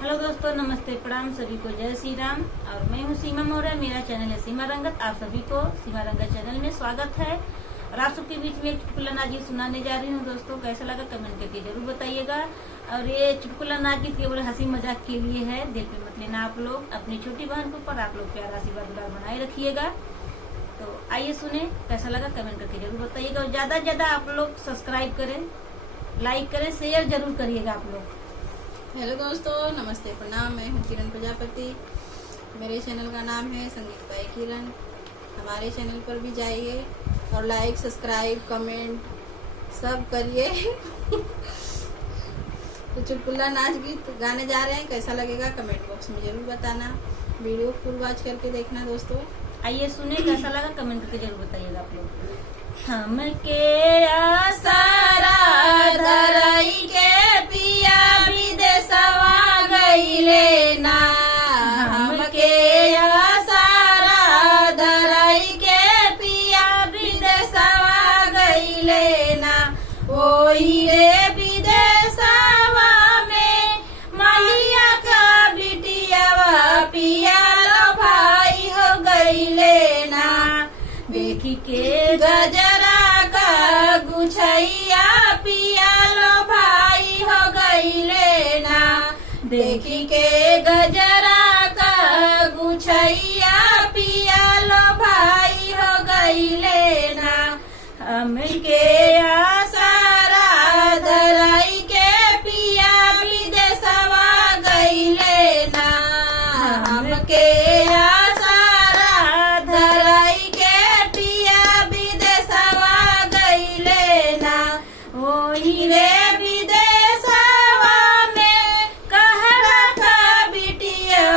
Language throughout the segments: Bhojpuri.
हेलो दोस्तों, नमस्ते, प्रणाम सभी को, जय श्री राम। और मैं हूँ सीमा मौर्य, मेरा चैनल है सीमा रंगत। आप सभी को सीमा रंगत चैनल में स्वागत है। और आप सबके बीच में एक चुटकुला नागीत सुनाने जा रही हूँ। दोस्तों, कैसा लगा कमेंट करके जरूर बताइएगा। और ये चुटकुला नागीत केवल हंसी मजाक के लिए है, दिल पे मत लेना। आप लोग अपनी छोटी बहन के ऊपर आप लोग प्यार आशीर्वाद दुलार बनाए रखिएगा। तो आइए सुने, कैसा लगा कमेंट करके जरूर बताइएगा। और ज्यादा से ज्यादा आप लोग सब्सक्राइब करें, लाइक करें, शेयर जरूर करिएगा आप लोग। हेलो दोस्तों, नमस्ते, प्रणाम। मैं हूँ किरण प्रजापति। मेरे चैनल का नाम है संगीत बाय किरण। हमारे चैनल पर भी जाइए और लाइक, सब्सक्राइब, कमेंट सब करिए। तो चुटकुला नाच गीत गाने जा रहे हैं, कैसा लगेगा कमेंट बॉक्स में जरूर बताना। वीडियो फुल वॉच करके देखना दोस्तों। आइए सुने, कैसा लगा कमेंट करके जरूर बताइएगा आप लोग। हमके आसारा धरई के पिया विदेशवा गइले ना। हमके आसारा धरई के पिया विदेशवा गइले ना। ओही रे विदेशवा में मालिया का बिटियावा पिया लो भाई हो गइले ना। देखी के गजरा का गुछैया पिया लो भाई हो गइले ना। देखी के गजरा का गुछैया पिया लो भाई हो गइले ना। हमके आसारा धरई के पिया विदेशवा गइले ना। हमके आसारा धरई के पिया विदेशवा गइले ना। ओही रे विदेशवा में कहरा का बिटिया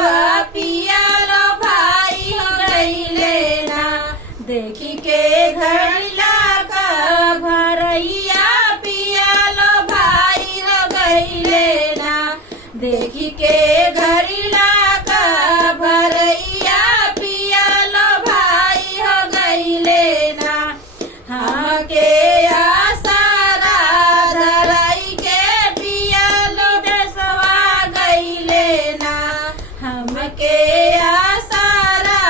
पिया लो भाई हो गइले ना। देखी के घड़िला का भरैया पिया लो भाई हो गइले ना। देखी के घड़िला का भरैया पिया लो भाई हो गइले ना। हमके आसारा धरई के पिया लो देशवा गइले ना। हमके आसारा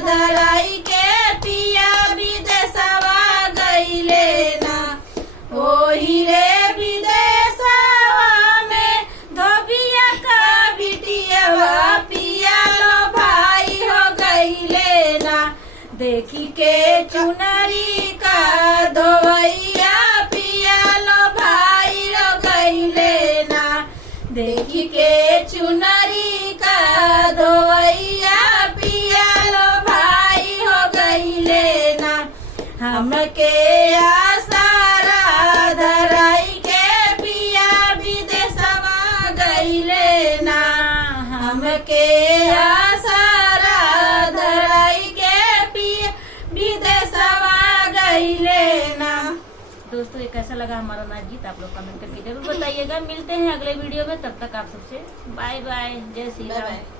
धरई के पिया विदेशवा गइले ना। ओही रे विदेशवा में धोबिया का बिटियावा पिया लो भाई हो गइले ना। देखी के चुनरी का धोवैया पिया लो भाई हो गइले ना। देखी के चुनरी का धोवैया पिया लो भाई हो गइले ना। हमके आसारा धरई के पिया विदेशवा गइले ना। हमके आसारा धरई के पिया विदेशवा गइले ना। दोस्तों, ये कैसा लगा हमारा नाच गीत आप लोग कमेंट करके जरूर बताइएगा। मिलते हैं अगले वीडियो में, तब तक आप सबसे बाय बाय, जय श्री राम।